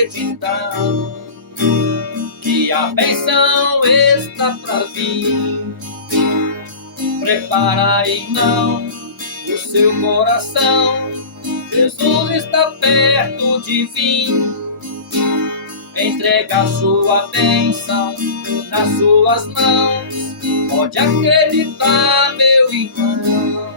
acreditar que a bênção está pra vir. Prepara, irmão, o seu coração. Jesus está perto de vir entregar sua bênção nas suas mãos. Pode acreditar, meu irmão.